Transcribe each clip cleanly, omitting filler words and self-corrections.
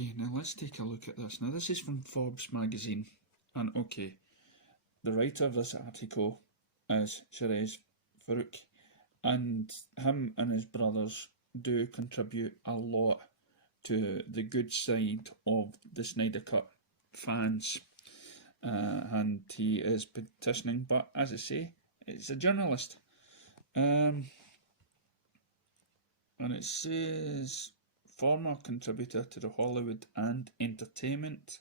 Okay, now let's take a look at this. Now, this is from Forbes magazine, and okay, the writer of this article is Sherez Farouk, and him and his brothers do contribute a lot to the good side of the Snyder Cut fans, and he is petitioning, but as I say, it's a journalist. And it says, former contributor to the Hollywood and Entertainment.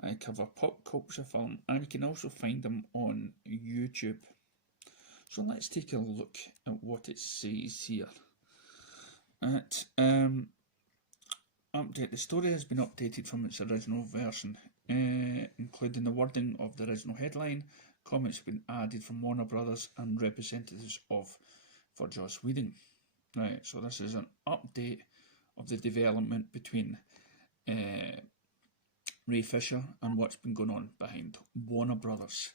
I cover pop culture film, and you can also find them on YouTube. So let's take a look at what it says here. Update. The story has been updated from its original version, including the wording of the original headline. Comments have been added from Warner Brothers and representatives for Joss Whedon. Right, so this is an update of the development between Ray Fisher and what's been going on behind Warner Brothers.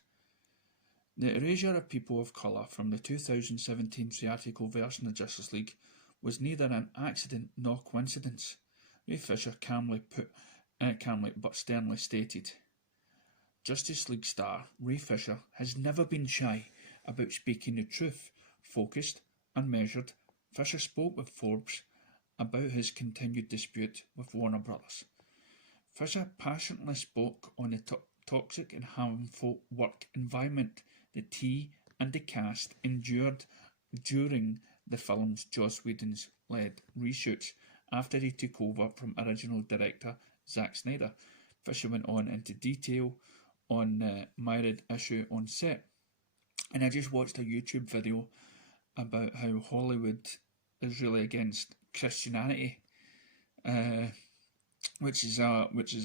The erasure of people of colour from the 2017 theatrical version of Justice League was neither an accident nor coincidence. Ray Fisher calmly but sternly stated, Justice League star Ray Fisher has never been shy about speaking the truth. Focused and measured, Fisher spoke with Forbes about his continued dispute with Warner Brothers. Fisher passionately spoke on the toxic and harmful work environment that he and the cast endured during the film's Joss Whedon's led reshoots after he took over from original director Zack Snyder. Fisher went on into detail on the myriad issue on set. And I just watched a YouTube video about how Hollywood is really against Christianity, which is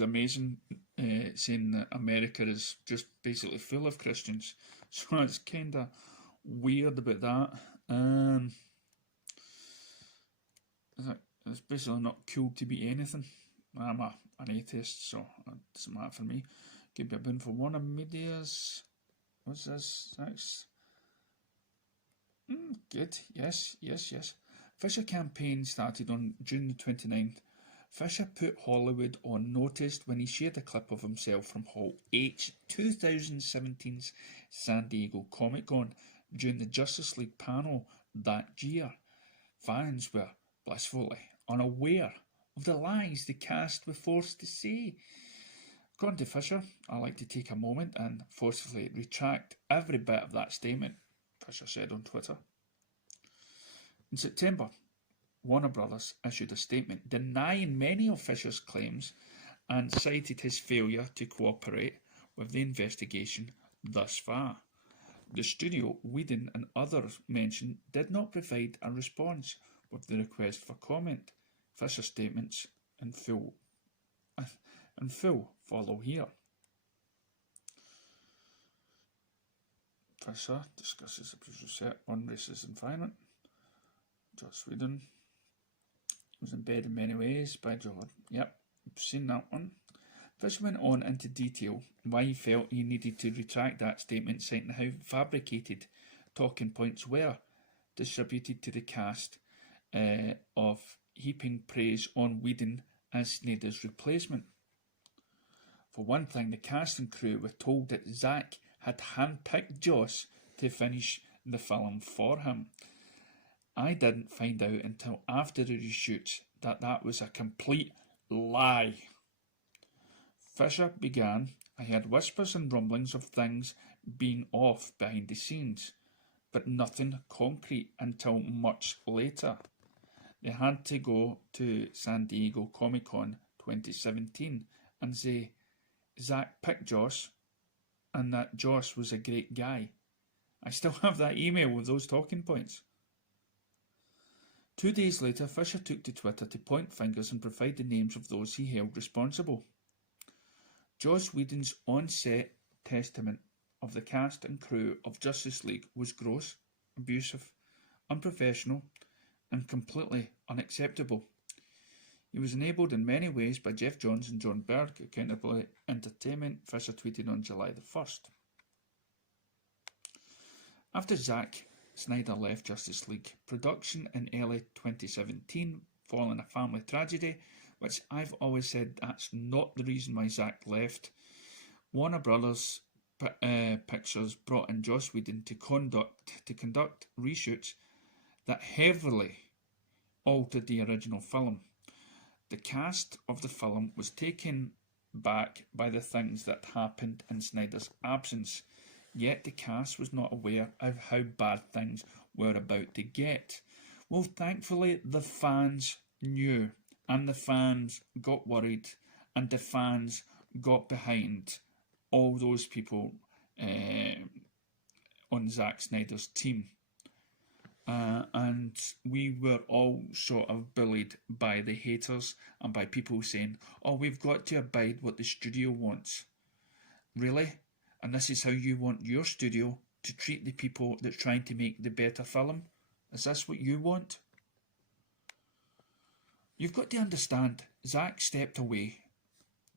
amazing, saying that America is just basically full of Christians. So it's kind of weird about that. It's basically not cool to be anything. I'm an atheist, so it doesn't matter for me. Give me a boon for WarnerMedia's. What's this? Next. Good. Yes. Fisher campaign started on June the 29th. Fisher put Hollywood on notice when he shared a clip of himself from Hall H 2017's San Diego Comic-Con during the Justice League panel that year. Fans were blissfully unaware of the lies the cast were forced to say. According to Fisher, I like to take a moment and forcefully retract every bit of that statement, Fisher said on Twitter. In September, Warner Brothers issued a statement denying many of Fisher's claims and cited his failure to cooperate with the investigation thus far. The studio, Whedon and others mentioned, did not provide a response with the request for comment. Fisher's statements in full follow here. Fisher discusses the producer's set on racist environment. Joss Whedon was in bed in many ways by Jordan. Yep, I've seen that one. Fisher went on into detail why he felt he needed to retract that statement, citing how fabricated talking points were distributed to the cast of heaping praise on Whedon as Snyder's replacement. For one thing, the cast and crew were told that Zack had handpicked Joss to finish the film for him. I didn't find out until after the reshoots that was a complete lie. Fisher began, I heard whispers and rumblings of things being off behind the scenes, but nothing concrete until much later. They had to go to San Diego Comic-Con 2017 and say, Zack picked Joss and that Joss was a great guy. I still have that email with those talking points. 2 days later, Fisher took to Twitter to point fingers and provide the names of those he held responsible. Joss Whedon's on-set testament of the cast and crew of Justice League was gross, abusive, unprofessional, and completely unacceptable. He was enabled in many ways by Jeff Johns and John Berg, Accountability Entertainment, Fisher tweeted on July the 1st. After Zack Snyder left Justice League production in early 2017 following a family tragedy, which I've always said that's not the reason why Zack left. Warner Brothers Pictures brought in Joss Whedon to conduct reshoots that heavily altered the original film. The cast of the film was taken back by the things that happened in Snyder's absence, yet the cast was not aware of how bad things were about to get. Well, thankfully, the fans knew, and the fans got worried, and the fans got behind all those people on Zack Snyder's team. And we were all sort of bullied by the haters and by people saying, oh, we've got to abide what the studio wants. Really? And this is how you want your studio to treat the people that's trying to make the better film? Is this what you want? You've got to understand, Zack stepped away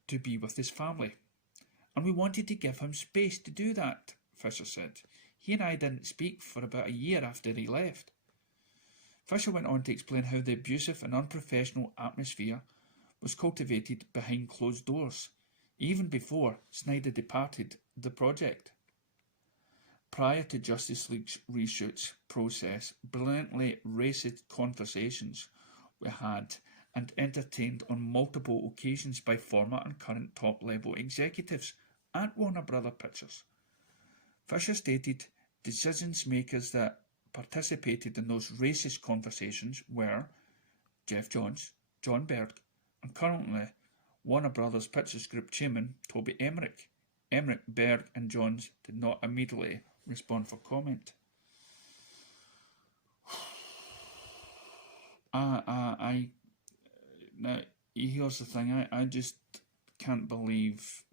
to be with his family, and we wanted to give him space to do that, Fisher said. He and I didn't speak for about a year after he left. Fisher went on to explain how the abusive and unprofessional atmosphere was cultivated behind closed doors, even before Snyder departed the project. Prior to Justice League's reshoots process, brilliantly racist conversations were had and entertained on multiple occasions by former and current top-level executives at Warner Brothers Pictures. Fisher stated decisions makers that participated in those racist conversations were Jeff Johns, John Berg, and currently Warner Brothers Pictures Group Chairman Toby Emmerich. Emmerich, Berg and Johns did not immediately respond for comment. Now, here's the thing, I just can't believe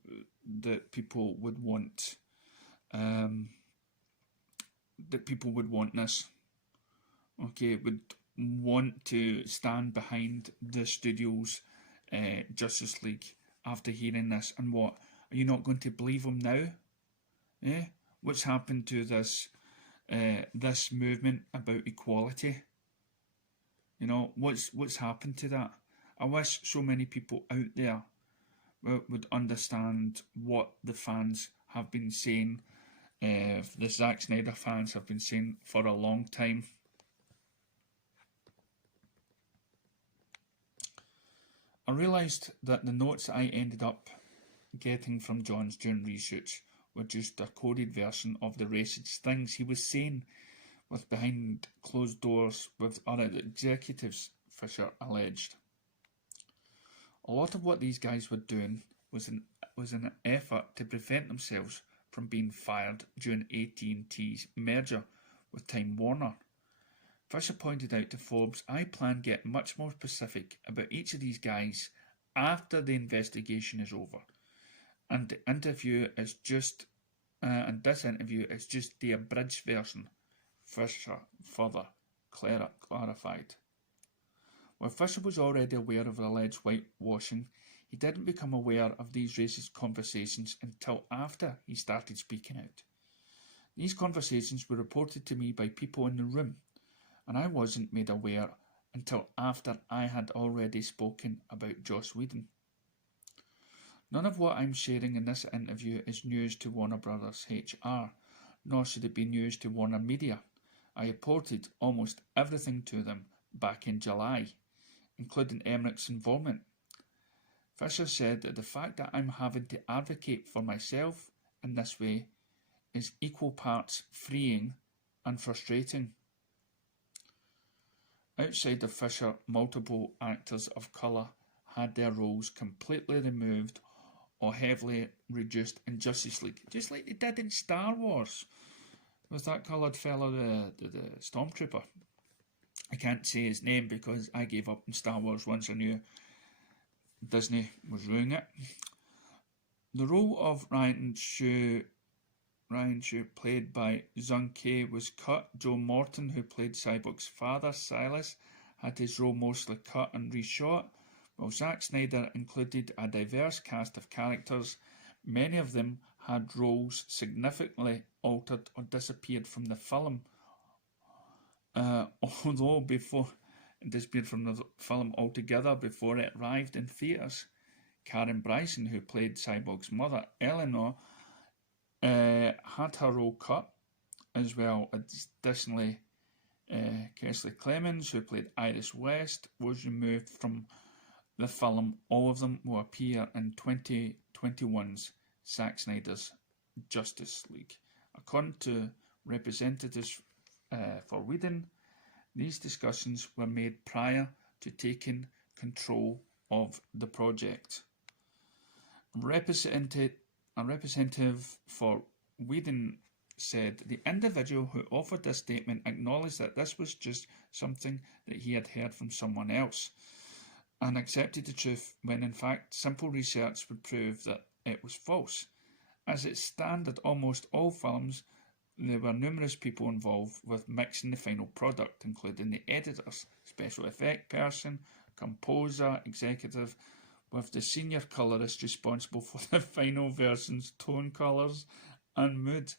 that people would want this. Okay, would want to stand behind the studio's Justice League after hearing this. And what, are you not going to believe them now? Yeah, what's happened to this this movement about equality? You know, what's happened to that? I wish so many people out there would understand what the fans have been saying. The Zack Snyder fans have been saying for a long time. I realised that the notes I ended up getting from Johns during research were just a coded version of the racist things he was saying with behind closed doors with other executives, Fisher alleged. A lot of what these guys were doing was an effort to prevent themselves from being fired during AT&T's merger with Time Warner. Fisher pointed out to Forbes, I plan to get much more specific about each of these guys after the investigation is over. And the interview is just, and this interview is just the abridged version, Fisher further clarified. While Fisher was already aware of alleged whitewashing, he didn't become aware of these racist conversations until after he started speaking out. These conversations were reported to me by people in the room, and I wasn't made aware until after I had already spoken about Joss Whedon. None of what I'm sharing in this interview is news to Warner Brothers HR, nor should it be news to WarnerMedia. I reported almost everything to them back in July, including Emmerich's involvement. Fisher said that the fact that I'm having to advocate for myself in this way is equal parts freeing and frustrating. Outside of Fisher, multiple actors of colour had their roles completely removed or heavily reduced in Justice League, just like they did in Star Wars with that coloured fellow, the Stormtrooper. I can't say his name because I gave up in Star Wars once I knew Disney was ruining it. The role of Ryan Shu, played by Zung Kei, was cut. Joe Morton, who played Cyborg's father, Silas, had his role mostly cut and reshot, while Zack Snyder included a diverse cast of characters. Many of them had roles significantly altered or disappeared from the film. Although before disappeared from the film altogether before it arrived in theatres. Karen Bryson, who played Cyborg's mother, Eleanor, had her role cut, as well. Additionally, Kesley Clemens, who played Iris West, was removed from the film. All of them will appear in 2021's Zack Snyder's Justice League. According to representatives for Whedon, these discussions were made prior to taking control of the project. A representative for Whedon said the individual who offered this statement acknowledged that this was just something that he had heard from someone else and accepted the truth when in fact simple research would prove that it was false. As it's standard almost all films, there were numerous people involved with mixing the final product, including the editors, special effect person, composer, executive, with the senior colorist responsible for the final version's tone colours and mood.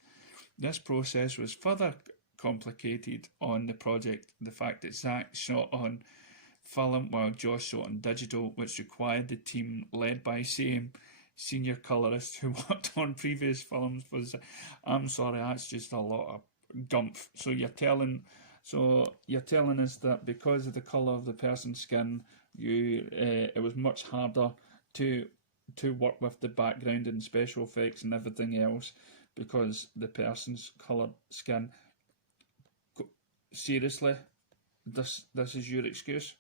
This process was further complicated on the project, the fact that Zack shot on film while Josh shot on digital, which required the team led by same senior colorist who worked on previous films. I'm sorry, that's just a lot of gumph. So you're telling us that because of the colour of the person's skin, it was much harder to work with the background and special effects and everything else because the person's coloured skin. Seriously, this is your excuse?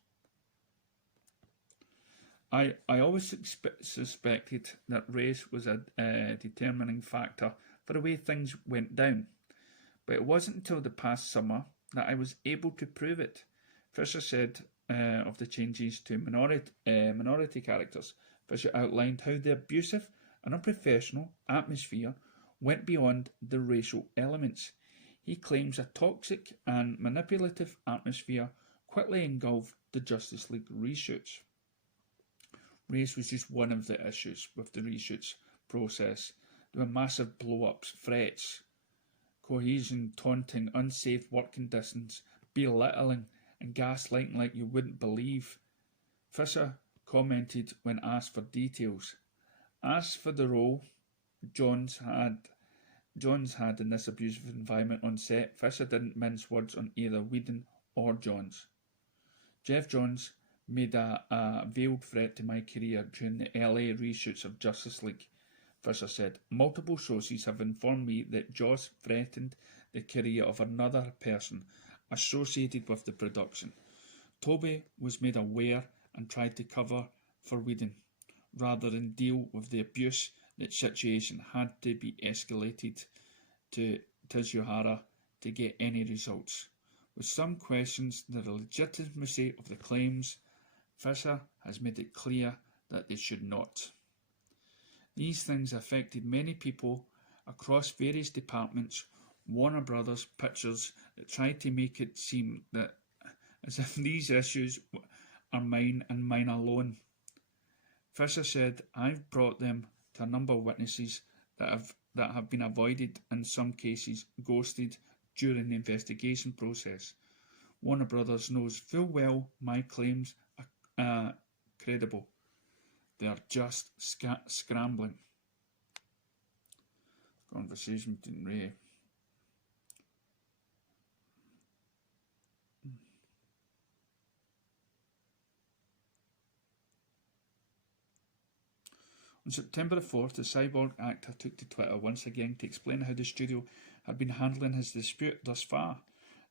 I always suspected that race was a determining factor for the way things went down, but it wasn't until the past summer that I was able to prove it. Fisher said of the changes to minority characters. Fisher outlined how the abusive and unprofessional atmosphere went beyond the racial elements. He claims a toxic and manipulative atmosphere quickly engulfed the Justice League reshoots. Race was just one of the issues with the reshoots process. There were massive blow-ups, threats, cohesion, taunting, unsafe work conditions, belittling, and gaslighting like you wouldn't believe. Fisher commented when asked for details. As for the role Johns had in this abusive environment on set, Fisher didn't mince words on either Whedon or Johns. Jeff Johns made a veiled threat to my career during the LA reshoots of Justice League, Fisher said. Multiple sources have informed me that Joss threatened the career of another person associated with the production. Toby was made aware and tried to cover for Whedon, rather than deal with the abuse. That situation had to be escalated to Tsuhara to get any results. With some questions the legitimacy of the claims, Fisher has made it clear that they should not. These things affected many people across various departments. Warner Brothers Pictures that tried to make it seem that as if these issues are mine and mine alone. Fisher said, I've brought them to a number of witnesses that have been avoided, in some cases ghosted, during the investigation process. Warner Brothers knows full well my claims are credible. They are just scrambling. Conversation between Ray. On September the 4th, the Cyborg actor took to Twitter once again to explain how the studio had been handling his dispute thus far.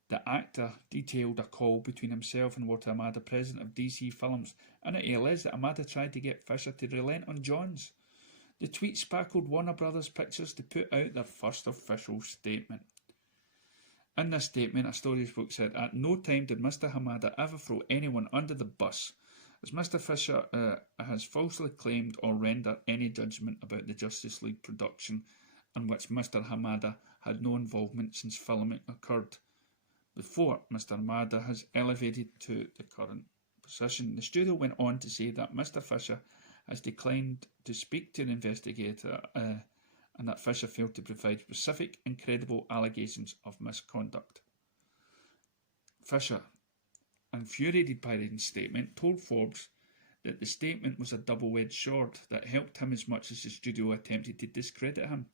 The actor detailed a call between himself and Walter Amada, president of DC Films, and it alleged that Amada tried to get Fisher to relent on Johns. The tweet sparkled Warner Brothers Pictures to put out their first official statement. In this statement, a storybook said, at no time did Mr. Hamada ever throw anyone under the bus, as Mr. Fisher has falsely claimed or rendered any judgment about the Justice League production in which Mr. Hamada had no involvement since filming occurred. Before Mr. Hamada has elevated to the current position. The studio went on to say that Mr. Fisher has declined to speak to an investigator and that Fisher failed to provide specific and credible allegations of misconduct. Fisher, infuriated by the statement, told Forbes that the statement was a double-edged sword that helped him as much as the studio attempted to discredit him.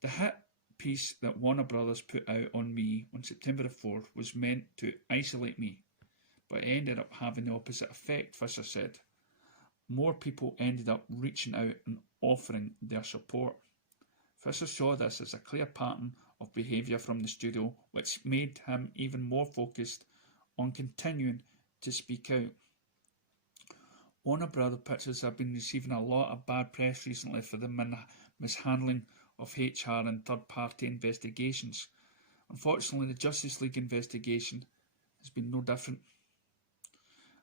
The hit piece that Warner Brothers put out on me on September the 4th was meant to isolate me, but it ended up having the opposite effect, Fisher said. More people ended up reaching out and offering their support. Fisher saw this as a clear pattern of behaviour from the studio, which made him even more focused on continuing to speak out. Warner Brothers Pictures have been receiving a lot of bad press recently for the mishandling of HR and third-party investigations. Unfortunately, the Justice League investigation has been no different.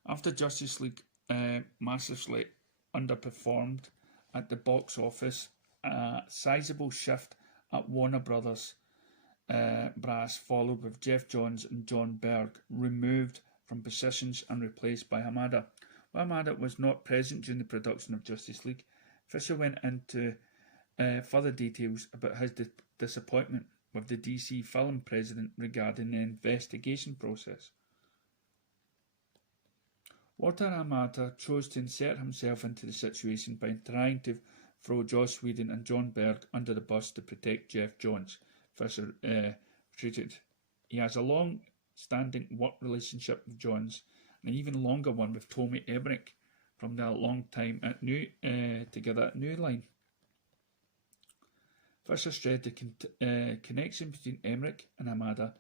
After Justice League massively underperformed at the box office, a sizable shift at Warner Brothers brass followed, with Geoff Johns and John Berg removed from positions and replaced by Hamada. While Hamada was not present during the production of Justice League, Fisher went into further details about his disappointment with the DC film president regarding the investigation process. Walter Hamada chose to insert himself into the situation by trying to throw Joss Whedon and John Berg under the bus to protect Geoff Johns, Fisher treated. He has a long-standing work relationship with Johns, and an even longer one with Tommy Emmerich from their long time at together at New Line. Fisher stressed the connection between Emmerich and Hamada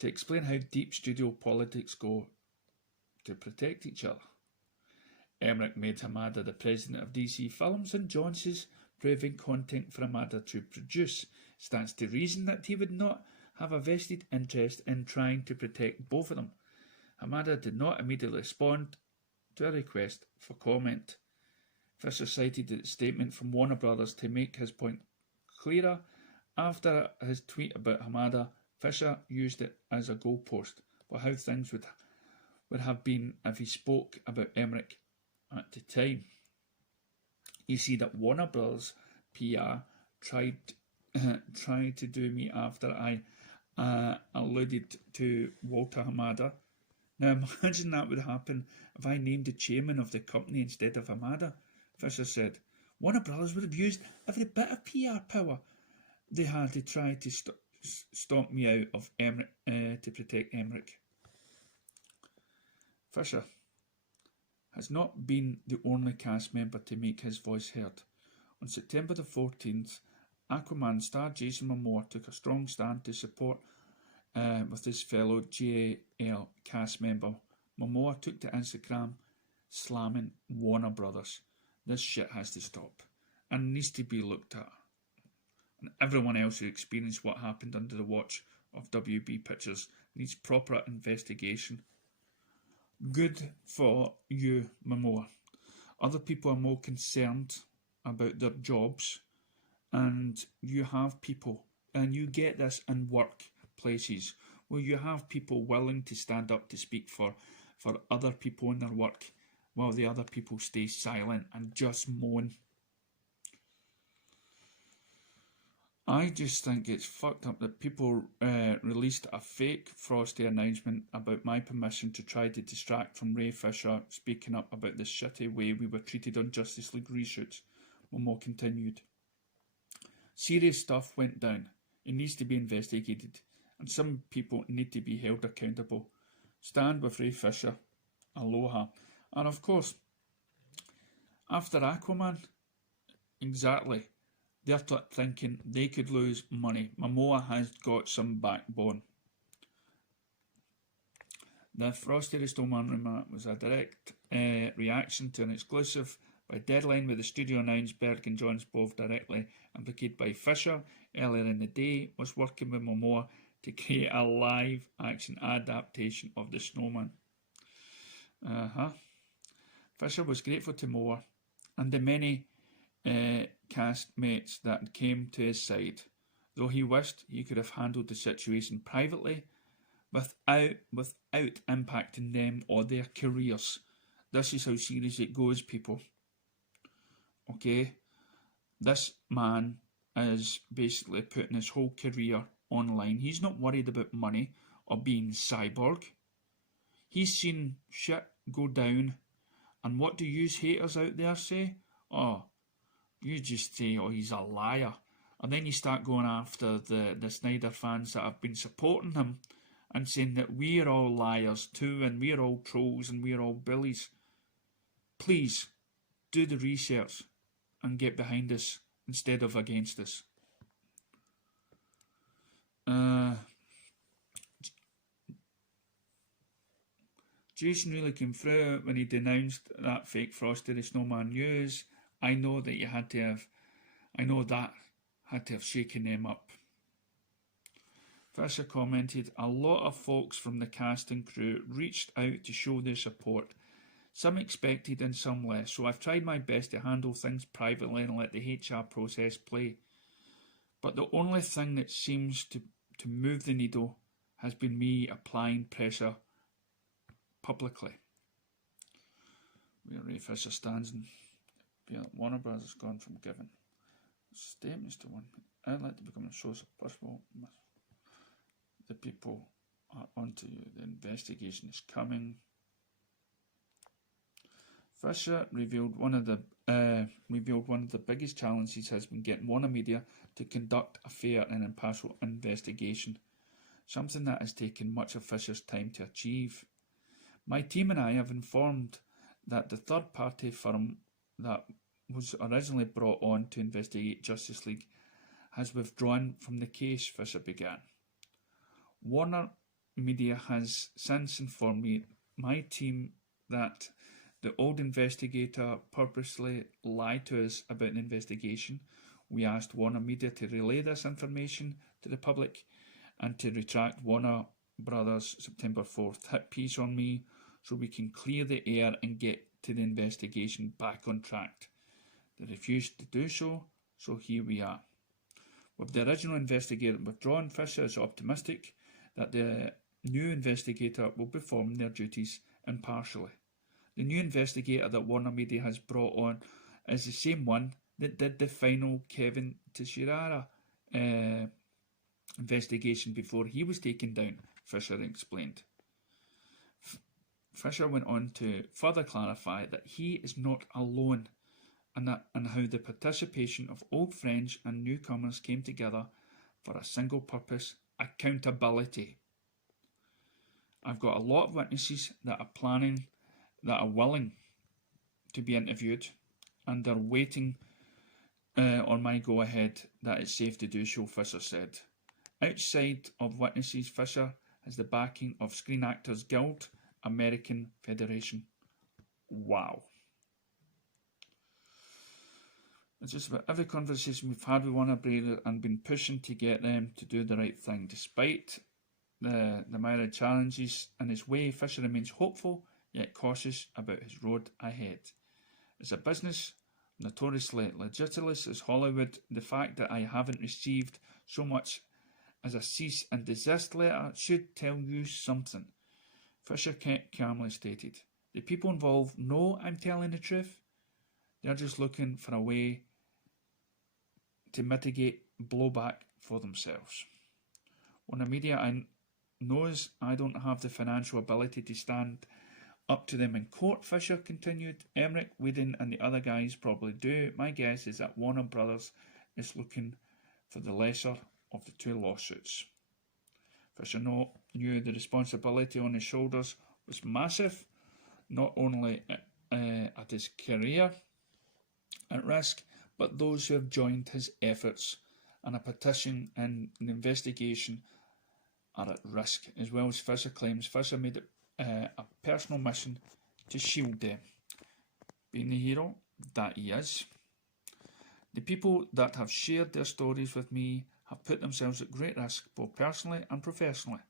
to explain how deep studio politics go to protect each other. Emmerich made Hamada the president of DC Films, and Johns is proving content for Hamada to produce. Stands to reason that he would not have a vested interest in trying to protect both of them. Hamada did not immediately respond to a request for comment. Fisher cited the statement from Warner Brothers to make his point clearer. After his tweet about Hamada, Fisher used it as a goalpost for how things would have been if he spoke about Emmerich at the time. You see that Warner Brothers PR tried to do me after I alluded to Walter Hamada. Now imagine that would happen if I named the chairman of the company instead of Hamada, Fisher said. Warner Brothers would have used every bit of PR power they had to try to stomp me out of Emmerich to protect Emmerich. Fisher has not been the only cast member to make his voice heard. On September the 14th, Aquaman star Jason Momoa took a strong stand to support with his fellow JL cast member. Momoa took to Instagram slamming Warner Brothers. This shit has to stop and needs to be looked at. And everyone else who experienced what happened under the watch of WB Pictures needs proper investigation. Good for you, Momoa. Other people are more concerned about their jobs, and you have people, and you get this in workplaces where you have people willing to stand up to speak for other people in their work, while the other people stay silent and just moan. I just think it's fucked up that people released a fake frosty announcement about my permission to try to distract from Ray Fisher speaking up about the shitty way we were treated on Justice League reshoots. Momoa continued. Serious stuff went down. It needs to be investigated, and some people need to be held accountable. Stand with Ray Fisher. Aloha. And of course, after Aquaman, exactly, they're thinking they could lose money. Momoa has got some backbone. The Frosty the Snowman remark was a direct reaction to an exclusive by Deadline, where the studio announced Berg and Johns, both directly implicated by Fisher earlier in the day, was working with Momoa to create a live-action adaptation of The Snowman. Fisher was grateful to Moore and the many cast mates that came to his side, though he wished he could have handled the situation privately without impacting them or their careers. This is how serious it goes, people. Okay? This man is basically putting his whole career online. He's not worried about money or being cyborg. He's seen shit go down, and what do you haters out there say? Oh, you just say, oh, he's a liar. And then you start going after the Snyder fans that have been supporting him and saying that we're all liars too, and we're all trolls, and we're all bullies. Please, do the research and get behind us instead of against us. Jason really came through when he denounced that fake Frosty the Snowman news. I know that had to have shaken them up. Fisher commented, a lot of folks from the cast and crew reached out to show their support. Some expected and some less, so I've tried my best to handle things privately and let the HR process play. But the only thing that seems to move the needle has been me applying pressure publicly. Where Ray Fisher stands and Warner Bros. Has gone from giving statements to one. I'd like to become a source of possible. The people are onto you. The investigation is coming. Fisher revealed one of the biggest challenges has been getting WarnerMedia to conduct a fair and impartial investigation, something that has taken much of Fisher's time to achieve. My team and I have informed that the third-party firm that was originally brought on to investigate Justice League has withdrawn from the case, Fisher began. WarnerMedia has since informed my team that the old investigator purposely lied to us about the investigation. We asked WarnerMedia to relay this information to the public and to retract Warner Brothers' September 4th hit piece on me so we can clear the air and get to the investigation back on track. They refused to do so, so here we are. With the original investigator withdrawn, Fisher is optimistic that the new investigator will perform their duties impartially. The new investigator that WarnerMedia has brought on is the same one that did the final Kevin Teixeira investigation before he was taken down, Fisher explained. Fisher went on to further clarify that he is not alone and how the participation of old friends and newcomers came together for a single purpose: accountability. I've got a lot of witnesses that are willing to be interviewed, and they're waiting on my go-ahead that it's safe to do so, Fisher said. Outside of witnesses, Fisher has the backing of Screen Actors Guild, American Federation. Wow. It's just about every conversation we've had with Warner Bros. And been pushing to get them to do the right thing. Despite the myriad challenges in his way, Fisher remains hopeful yet cautious about his road ahead. As a business notoriously litigious as Hollywood, the fact that I haven't received so much as a cease and desist letter should tell you something, Fisher calmly stated. The people involved know I'm telling the truth. They're just looking for a way to mitigate blowback for themselves. WarnerMedia knows I don't have the financial ability to stand up to them in court, Fisher continued. Emmerich, Whedon and the other guys probably do. My guess is that Warner Brothers is looking for the lesser of the two lawsuits. Fisher knew the responsibility on his shoulders was massive, not only at his career at risk, but those who have joined his efforts and a petition and an investigation are at risk, as well as Fisher claims. Fisher made it a personal mission to shield them. Being the hero that he is. The people that have shared their stories with me have put themselves at great risk, both personally and professionally.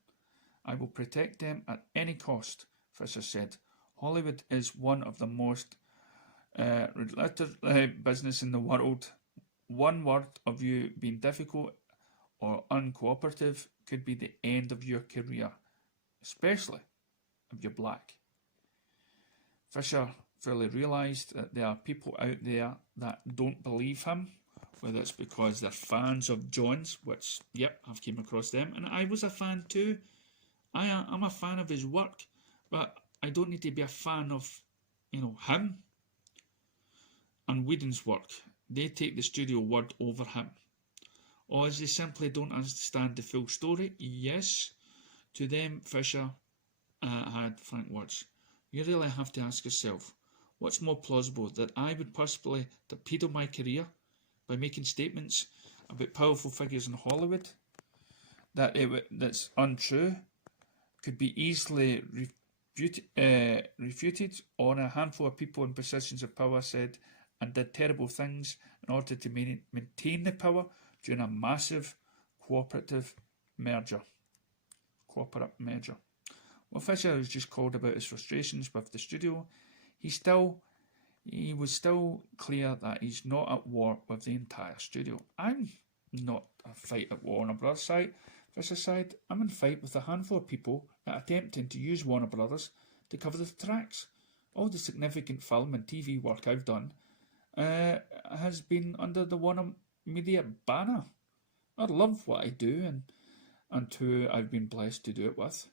I will protect them at any cost, Fisher said. Hollywood is one of the most related business in the world. One word of you being difficult or uncooperative could be the end of your career, especially if you're black. Fisher fully realised that there are people out there that don't believe him, whether it's because they're fans of John's, which, yep, I've came across them, and I was a fan too. I'm a fan of his work, But I don't need to be a fan of, him and Whedon's work. They take the studio word over him. Or as they simply don't understand the full story. Yes, to them, Fisher had frank words. You really have to ask yourself, what's more plausible, that I would possibly torpedo my career by making statements about powerful figures in Hollywood that's untrue, could be easily refuted, or a handful of people in positions of power said and did terrible things in order to maintain the power during a massive corporate merger. Well, Fisher has just called about his frustrations with the studio. He was still clear that he's not at war with the entire studio. I'm not a fight at Warner Brothers side. Fisher side, I'm in fight with a handful of people that are attempting to use Warner Brothers to cover the tracks. All the significant film and TV work I've done has been under the WarnerMedia banner. I love what I do and who I've been blessed to do it with.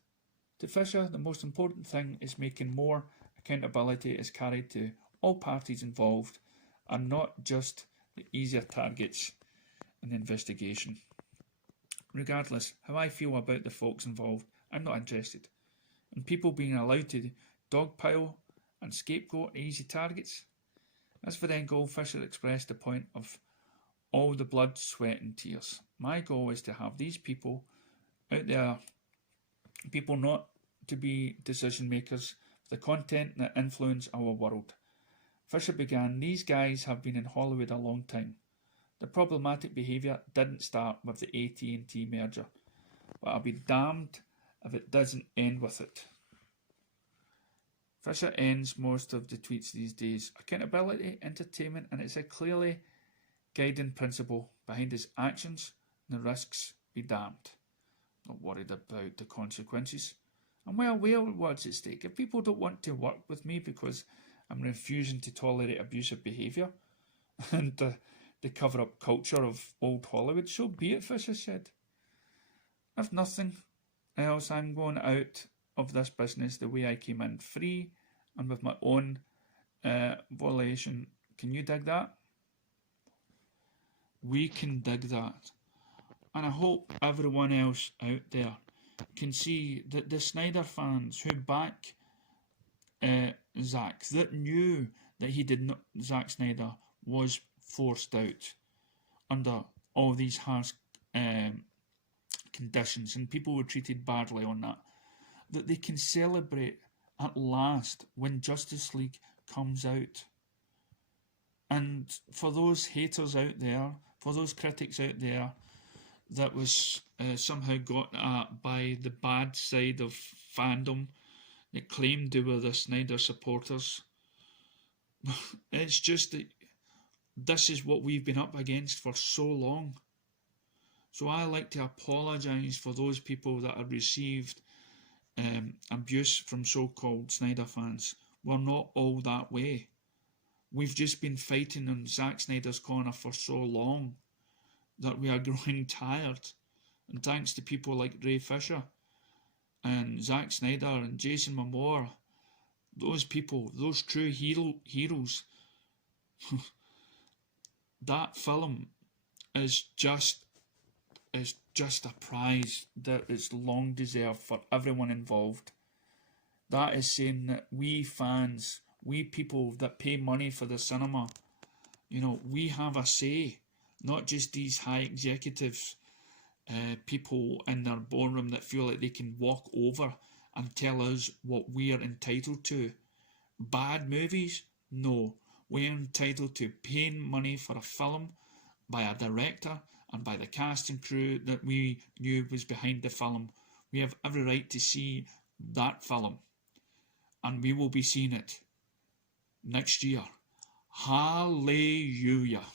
To Fisher, the most important thing is making more accountability is carried to all parties involved and not just the easier targets in the investigation. Regardless how I feel about the folks involved, I'm not interested in people being allowed to dogpile and scapegoat easy targets. As for the end goal, Fisher expressed the point of all the blood, sweat and tears. My goal is to have these people out there, people not to be decision makers for the content that influence our world. Fisher began, these guys have been in Hollywood a long time. The problematic behaviour didn't start with the AT&T merger, but I'll be damned if it doesn't end with it. Fisher ends most of the tweets these days. Accountability, entertainment, and it's a clearly guiding principle behind his actions, and the risks be damned. Not worried about the consequences. I'm well aware of what's at stake. If people don't want to work with me because I'm refusing to tolerate abusive behaviour and the cover-up culture of old Hollywood, so be it, Fisher said. If nothing else, I'm going out of this business the way I came in, free and with my own volition. Can you dig that? We can dig that. And I hope everyone else out there can see that the Snyder fans who back Zack, that knew that he did not, Zack Snyder was forced out under all these harsh conditions and people were treated badly on that they can celebrate at last when Justice League comes out. And for those haters out there, for those critics out there that was somehow got at by the bad side of fandom that claimed they were the Snyder supporters, it's just that this is what we've been up against for so long. So I like to apologise for those people that have received abuse from so-called Snyder fans. We're not all that way. We've just been fighting on Zack Snyder's corner for so long that we are growing tired. And thanks to people like Ray Fisher and Zack Snyder and Jason Momoa, those people, those true heroes, that film is just a prize that is long deserved for everyone involved. That is saying that we fans, we people that pay money for the cinema, we have a say, not just these high executives, people in their boardroom that feel like they can walk over and tell us what we are entitled to. Bad movies? No. We're entitled to paying money for a film by a director and by the cast and crew that we knew was behind the film. We have every right to see that film, and we will be seeing it next year. Hallelujah.